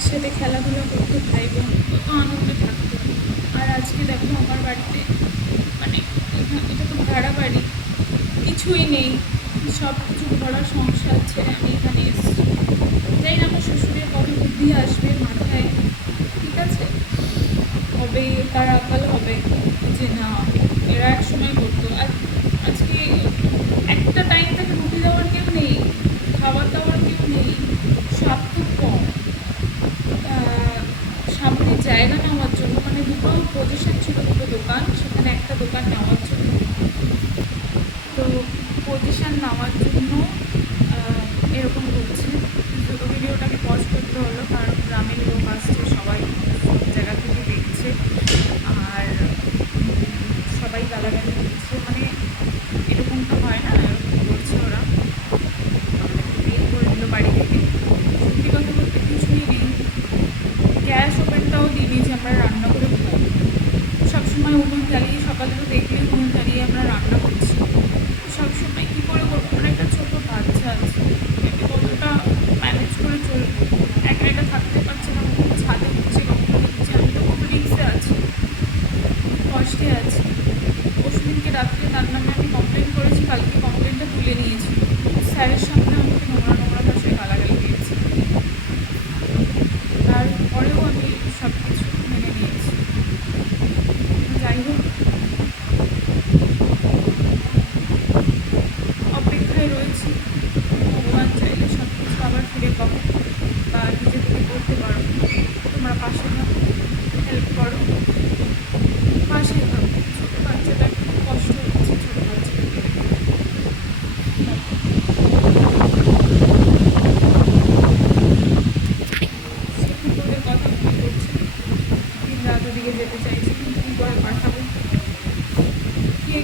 একসাথে খেলাধুলা করতো, ভাই বোন কত আনন্দে থাকতো। আর আজকে দেখো আমার বাড়িতে, মানে এটা তো ভাড়া বাড়ি, কিছুই নেই, সব কিছু ভরা সংসার ছেড়ে আমি এখানে এসেছি। জানি না আমার শ্বশুরের কত বুদ্ধি আসবে মাথায়, ঠিক আছে, হবে তার আকাল হবে যে না এরা এক সময় করতো। আর আজকে একটা টাইম থেকে রুটি দেওয়ার কেউ নেই, খাবার দাবার কেউ নেই, সব খুব কম। সামনে জায়গা নেওয়ার জন্য, মানে দুটো পজিশন ছিল, দুটো দোকান, সেখানে একটা দোকান নেওয়ার জন্য, তো পজিশন নেওয়ার জন্য এরকম করছে। ভিডিওটাকে পজ করতে হলো কারণ গ্রামের লোক আসছে, সবাই সব জায়গা থেকে দেখছে, আর সবাই গালাগালি দিচ্ছে, মানে এরকম তো হয় না, এরকম করছে ওরা। আমাদেরকে বের করে দিল বাড়ি থেকে। সত্যি কথা বলতে কিছুই নেই, গ্যাস ওভেনটাও দিয়ে দিয়েছি, আমরা রান্না করে খাই। সবসময় উনুন জ্বালিয়ে, সকালে তো দেখলে উনুন জ্বালিয়ে আমরা রান্না করছি, সবসময় কী করে করবো? আমার একটা ছোটো বাচ্চা আছে, এতে কতটা ম্যানেজ করে চলবো? একা একা থাকতে পারছে না, ছাদে উঠছে, কখনো দিচ্ছে, আমি তো কত রিক্সে আছি, কষ্টে আছি। পরশুদিনকে রাত্রে তার নামে আমি কমপ্লেন করেছি, কালকে কমপ্লেনটা তুলে নিয়েছি, স্যারের সামনে আমাকে নোংরা নোংরা ভাষায় গালাগালি দিয়েছি, তারপরেও আমি সব কিছু মেনে নিয়েছি। যাই হোক, অপেক্ষায় রয়েছি, ভগবান চাইলে সব কিছু আবার ফিরে পাবো বা নিজে থেকে করতে পারবো। তোমরা পাশে থাকো, হেল্প করো, পাশে থাকো। ছোটো বাচ্চাটা খুব কষ্ট হচ্ছে, ছোটো বাচ্চাটাকে দেখে। তোদের কথা মনে করছে, দিন রাত ওদিকে যেতে চাইছি, কিন্তু কী করে পাঠাবো? কে